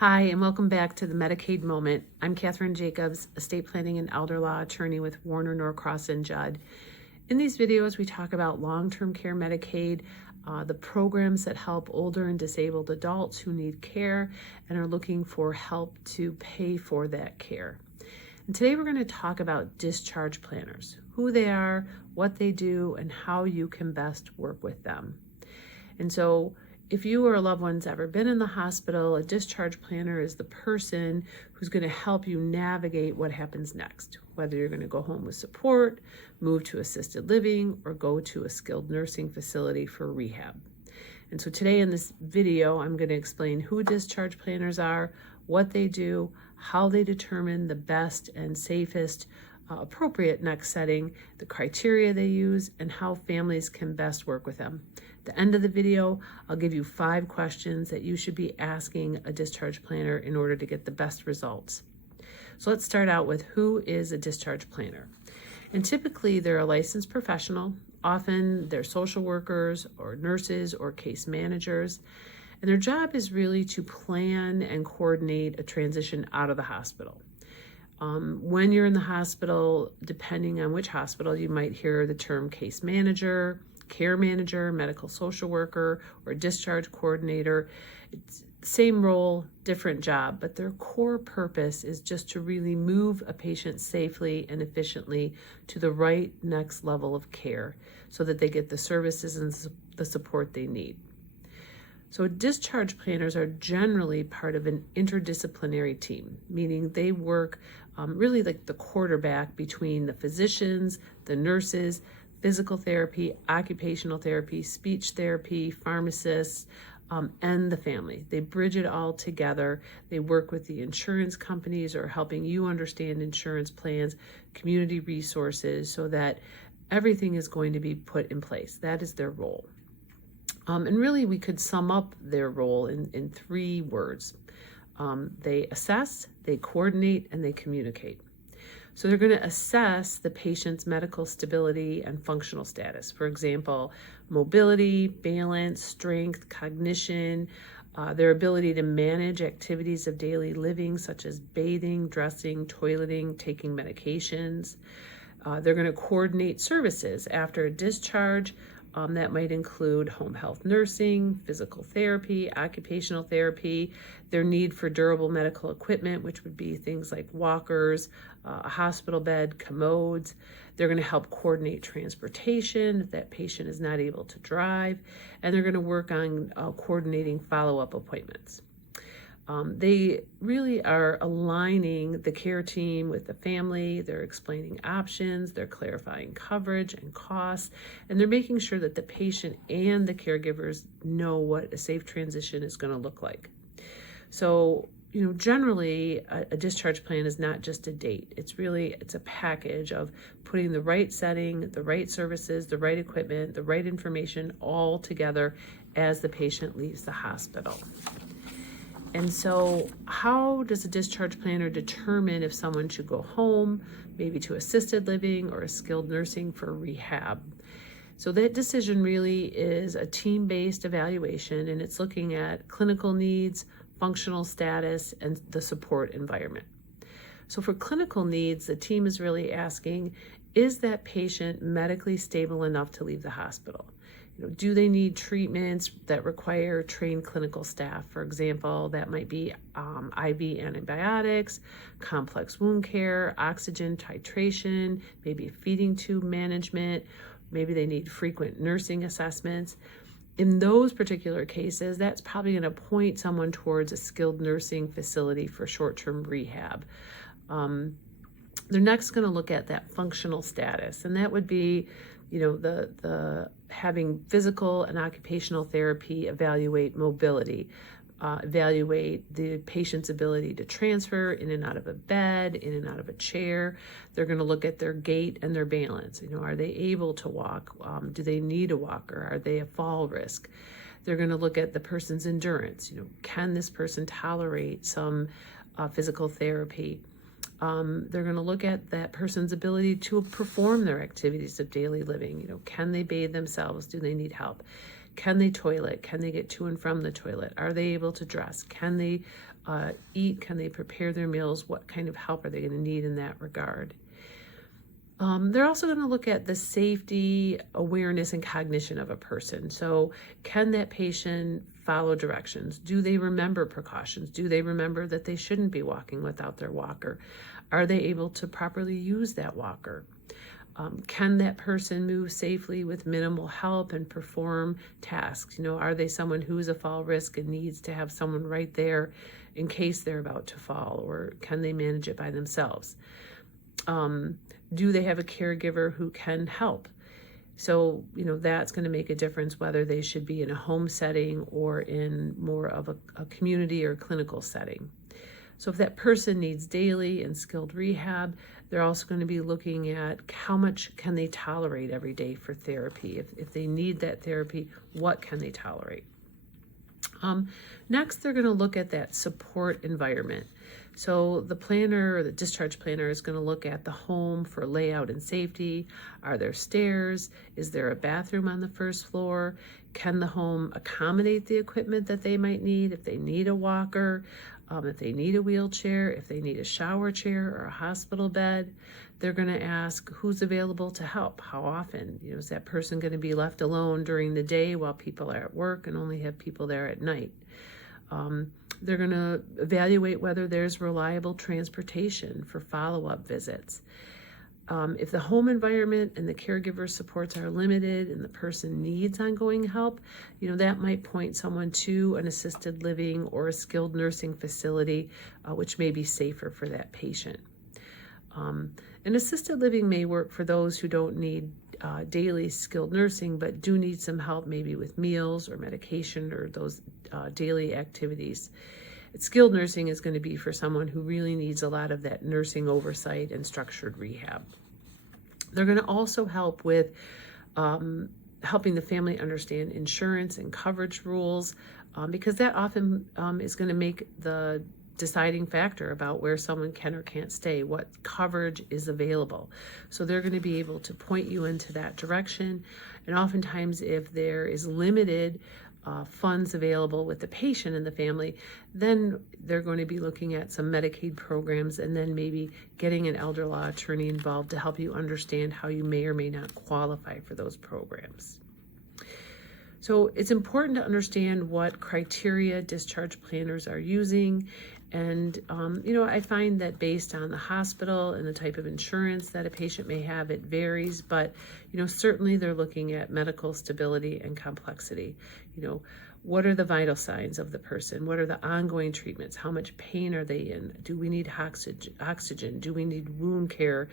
Hi, and welcome back to the Medicaid Moment. I'm Catherine Jacobs, estate planning and elder law attorney with Warner, Norcross, and Judd. In these videos, we talk about long-term care Medicaid, the programs that help older and disabled adults who need care and are looking for help to pay for that care. And today we're going to talk about discharge planners, who they are, what they do, and how you can best work with them. And so if you or a loved one's ever been in the hospital, a discharge planner is the person who's going to help you navigate what happens next, whether you're going to go home with support, move to assisted living, or go to a skilled nursing facility for rehab. And so today in this video, I'm going to explain who discharge planners are, what they do, how they determine the best and safest appropriate next setting, the criteria they use, and how families can best work with them. At the end of the video, I'll give you 5 questions that you should be asking a discharge planner in order to get the best results. So let's start out with who is a discharge planner. And typically they're a licensed professional. Often they're social workers or nurses or case managers. And their job is really to plan and coordinate a transition out of the hospital. When you're in the hospital, depending on which hospital, you might hear the term case manager, care manager, medical social worker, or discharge coordinator. It's the same role, different job, but their core purpose is just to really move a patient safely and efficiently to the right next level of care so that they get the services and the support they need. So discharge planners are generally part of an interdisciplinary team, meaning they work really like the quarterback between the physicians, the nurses, physical therapy, occupational therapy, speech therapy, pharmacists, and the family. They bridge it all together. They work with the insurance companies or helping you understand insurance plans, community resources, so that everything is going to be put in place. That is their role. And really, we could sum up their role in 3 words. They assess, they coordinate, and they communicate. So they're going to assess the patient's medical stability and functional status. For example, mobility, balance, strength, cognition, their ability to manage activities of daily living, such as bathing, dressing, toileting, taking medications. They're going to coordinate services after a discharge. That might include home health nursing, physical therapy, occupational therapy, their need for durable medical equipment, which would be things like walkers, a hospital bed, commodes. They're going to help coordinate transportation if that patient is not able to drive, and they're going to work on coordinating follow-up appointments. They really are aligning the care team with the family. They're explaining options, they're clarifying coverage and costs, and they're making sure that the patient and the caregivers know what a safe transition is going to look like. So, generally a discharge plan is not just a date. It's a package of putting the right setting, the right services, the right equipment, the right information all together as the patient leaves the hospital. And so how does a discharge planner determine if someone should go home, maybe to assisted living or a skilled nursing for rehab? So that decision really is a team-based evaluation, and it's looking at clinical needs, functional status, and the support environment. So for clinical needs, the team is really asking, is that patient medically stable enough to leave the hospital? Do they need treatments that require trained clinical staff? For example, that might be IV antibiotics, complex wound care, oxygen titration, maybe feeding tube management. Maybe they need frequent nursing assessments. In those particular cases, that's probably going to point someone towards a skilled nursing facility for short-term rehab. They're next going to look at that functional status, and that would be the having physical and occupational therapy evaluate mobility, evaluate the patient's ability to transfer in and out of a bed, in and out of a chair. They're going to look at their gait and their balance. Are they able to walk? Do they need a walker? Are they a fall risk? They're going to look at the person's endurance. Can this person tolerate some physical therapy? They're going to look at that person's ability to perform their activities of daily living. Can they bathe themselves? Do they need help? Can they toilet? Can they get to and from the toilet? Are they able to dress? Can they eat? Can they prepare their meals? What kind of help are they going to need in that regard? They're also going to look at the safety, awareness, and cognition of a person. So can that patient follow directions? Do they remember precautions? Do they remember that they shouldn't be walking without their walker? Are they able to properly use that walker? Can that person move safely with minimal help and perform tasks? Are they someone who's a fall risk and needs to have someone right there in case they're about to fall, or can they manage it by themselves? Do they have a caregiver who can help? So, that's going to make a difference whether they should be in a home setting or in more of a community or clinical setting. So if that person needs daily and skilled rehab, they're also going to be looking at how much can they tolerate every day for therapy. If they need that therapy, what can they tolerate? Next, they're going to look at that support environment. So the planner or the discharge planner is going to look at the home for layout and safety. Are there stairs? Is there a bathroom on the first floor? Can the home accommodate the equipment that they might need? If they need a walker, if they need a wheelchair, if they need a shower chair or a hospital bed, they're going to ask who's available to help. How often? Is that person going to be left alone during the day while people are at work and only have people there at night? They're going to evaluate whether there's reliable transportation for follow-up visits. If the home environment and the caregiver supports are limited and the person needs ongoing help, that might point someone to an assisted living or a skilled nursing facility, which may be safer for that patient. An assisted living may work for those who don't need daily skilled nursing, but do need some help maybe with meals or medication or those daily activities. Skilled nursing is going to be for someone who really needs a lot of that nursing oversight and structured rehab. They're going to also help with helping the family understand insurance and coverage rules, because that often is going to make the deciding factor about where someone can or can't stay, what coverage is available. So they're going to be able to point you into that direction. And oftentimes, if there is limited funds available with the patient and the family, then they're going to be looking at some Medicaid programs and then maybe getting an elder law attorney involved to help you understand how you may or may not qualify for those programs. So it's important to understand what criteria discharge planners are using. And, I find that based on the hospital and the type of insurance that a patient may have, it varies. But, certainly they're looking at medical stability and complexity. What are the vital signs of the person? What are the ongoing treatments? How much pain are they in? Do we need oxygen? Do we need wound care?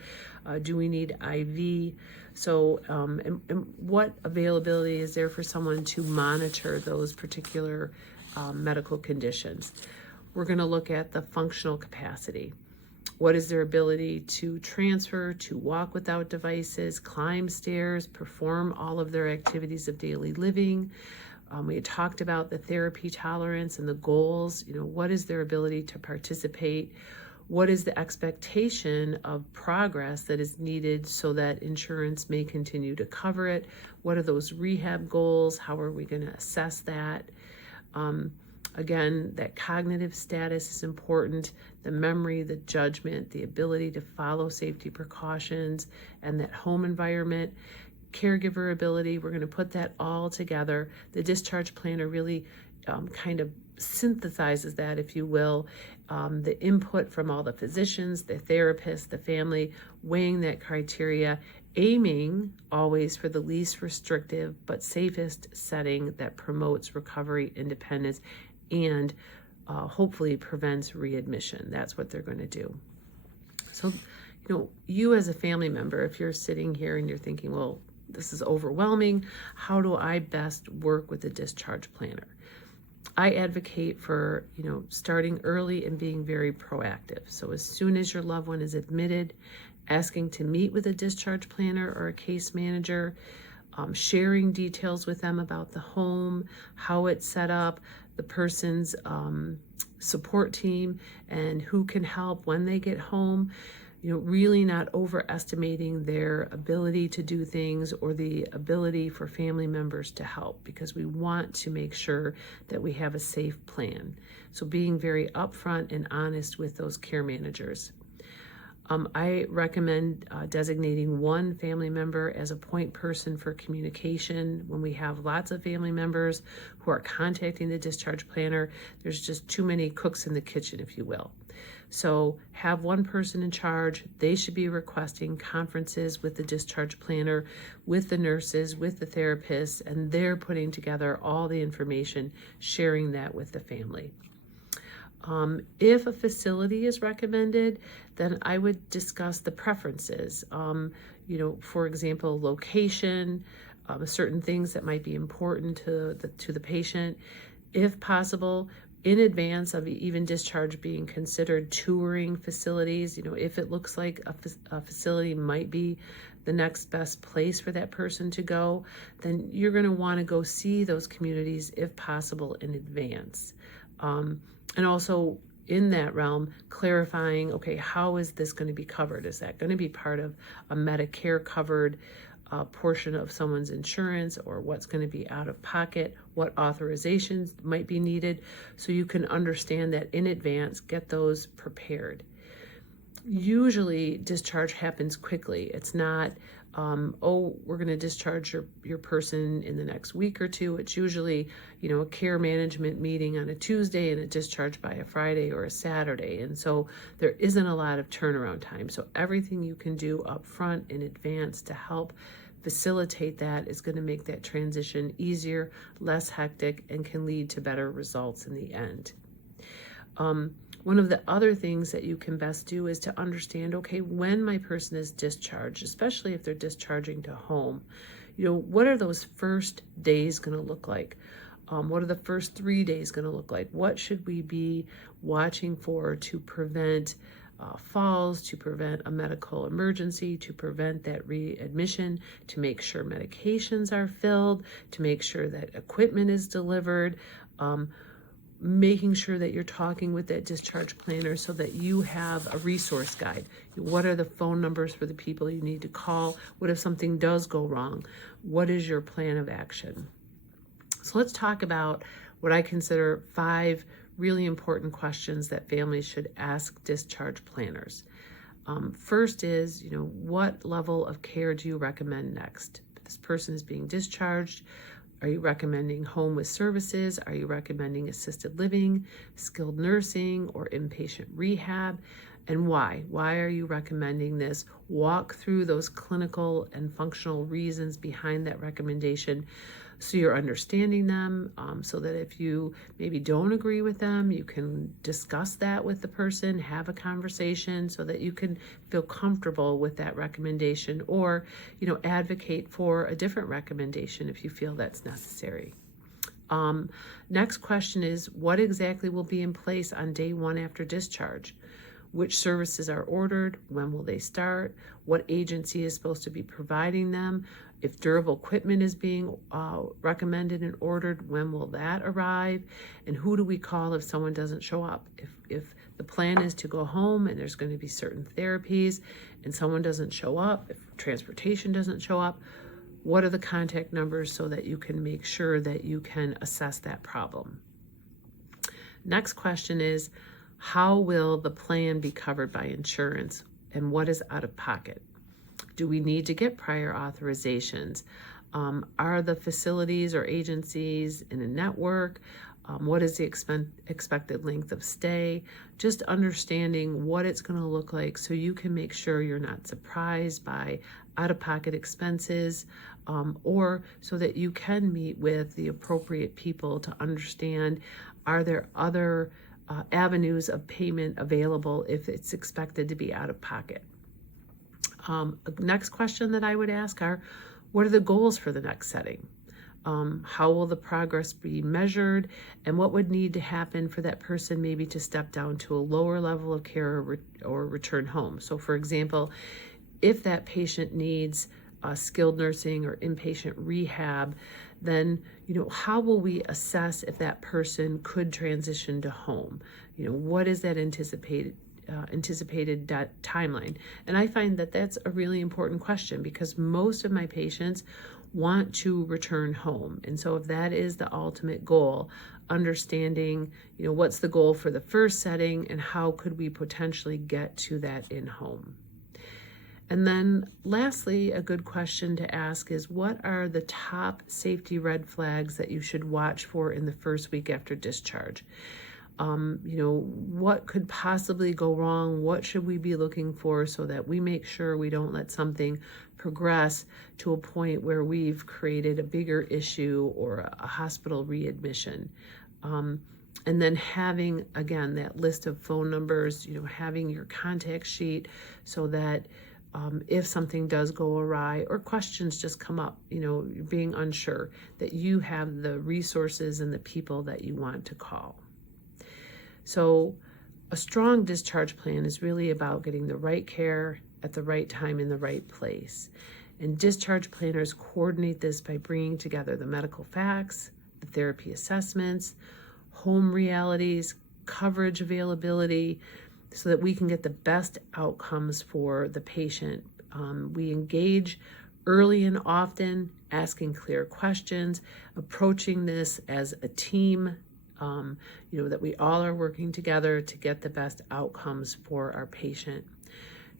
Do we need IV? So, and what availability is there for someone to monitor those particular medical conditions? We're going to look at the functional capacity. What is their ability to transfer, to walk without devices, climb stairs, perform all of their activities of daily living? We had talked about the therapy tolerance and the goals. What is their ability to participate? What is the expectation of progress that is needed so that insurance may continue to cover it? What are those rehab goals? How are we going to assess that? Again, that cognitive status is important, the memory, the judgment, the ability to follow safety precautions, and that home environment, caregiver ability. We're going to put that all together. The discharge planner really kind of synthesizes that, if you will, the input from all the physicians, the therapists, the family, weighing that criteria, aiming always for the least restrictive but safest setting that promotes recovery, independence, and hopefully prevents readmission. That's what they're going to do. So, you as a family member, if you're sitting here and you're thinking, well, this is overwhelming, how do I best work with a discharge planner? I advocate for, starting early and being very proactive. So as soon as your loved one is admitted, asking to meet with a discharge planner or a case manager, sharing details with them about the home, how it's set up, the person's support team, and who can help when they get home. really not overestimating their ability to do things or the ability for family members to help, because we want to make sure that we have a safe plan. So being very upfront and honest with those care managers. I recommend designating one family member as a point person for communication. When we have lots of family members who are contacting the discharge planner, there's just too many cooks in the kitchen, if you will. So have one person in charge. They should be requesting conferences with the discharge planner, with the nurses, with the therapists, and they're putting together all the information, sharing that with the family. If a facility is recommended, then I would discuss the preferences. For example, location, certain things that might be important to the patient. If possible, in advance of even discharge, being considered touring facilities. If it looks like a facility might be the next best place for that person to go, then you're going to want to go see those communities if possible in advance. And also in that realm, clarifying, okay, how is this going to be covered? Is that going to be part of a Medicare covered portion of someone's insurance, or what's going to be out of pocket? What authorizations might be needed? So you can understand that in advance, get those prepared. Usually discharge happens quickly. It's not, we're going to discharge your person in the next week or two. It's usually, a care management meeting on a Tuesday and a discharge by a Friday or a Saturday. And so there isn't a lot of turnaround time. So everything you can do up front in advance to help facilitate that is going to make that transition easier, less hectic, and can lead to better results in the end. One of the other things that you can best do is to understand, okay, when my person is discharged, especially if they're discharging to home, what are those first days going to look like? What are the first 3 days going to look like? What should we be watching for to prevent falls, to prevent a medical emergency, to prevent that readmission, to make sure medications are filled, to make sure that equipment is delivered, making sure that you're talking with that discharge planner so that you have a resource guide. What are the phone numbers for the people you need to call? What if something does go wrong? What is your plan of action? So let's talk about what I consider 5 really important questions that families should ask discharge planners. First is, what level of care do you recommend next? This person is being discharged. Are you recommending home with services? Are you recommending assisted living, skilled nursing, or inpatient rehab? And why? Why are you recommending this? Walk through those clinical and functional reasons behind that recommendation so you're understanding them, so that if you maybe don't agree with them, you can discuss that with the person, have a conversation so that you can feel comfortable with that recommendation, or advocate for a different recommendation if you feel that's necessary. Next question is, what exactly will be in place on day 1 after discharge? Which services are ordered? When will they start? What agency is supposed to be providing them? If durable equipment is being recommended and ordered, when will that arrive? And who do we call if someone doesn't show up? If the plan is to go home and there's going to be certain therapies and someone doesn't show up, if transportation doesn't show up, what are the contact numbers so that you can make sure that you can assess that problem? Next question is, how will the plan be covered by insurance, and what is out of pocket? Do we need to get prior authorizations? Are the facilities or agencies in a network? What is the expected length of stay? Just understanding what it's going to look like so you can make sure you're not surprised by out-of-pocket expenses, or so that you can meet with the appropriate people to understand, are there other avenues of payment available if it's expected to be out of pocket. Next question that I would ask are, what are the goals for the next setting? How will the progress be measured, and what would need to happen for that person maybe to step down to a lower level of care or return home? So for example, if that patient needs skilled nursing or inpatient rehab, then how will we assess if that person could transition to home? What is that anticipated anticipated timeline? And I find that that's a really important question, because most of my patients want to return home. And so if that is the ultimate goal, understanding, what's the goal for the first setting and how could we potentially get to that in home. And then lastly, a good question to ask is, what are the top safety red flags that you should watch for in the first week after discharge? What could possibly go wrong? What should we be looking for so that we make sure we don't let something progress to a point where we've created a bigger issue or a hospital readmission? And then having, again, that list of phone numbers, having your contact sheet so that if something does go awry or questions just come up, being unsure, that you have the resources and the people that you want to call. So a strong discharge plan is really about getting the right care at the right time in the right place. And discharge planners coordinate this by bringing together the medical facts, the therapy assessments, home realities, coverage availability, so that we can get the best outcomes for the patient. We engage early and often, asking clear questions, approaching this as a team, that we all are working together to get the best outcomes for our patient.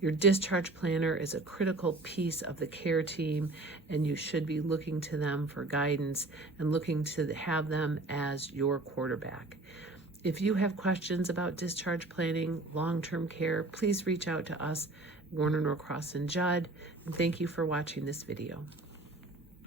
Your discharge planner is a critical piece of the care team, and you should be looking to them for guidance and looking to have them as your quarterback. If you have questions about discharge planning, long-term care, please reach out to us, Warner Norcross and Judd. And thank you for watching this video.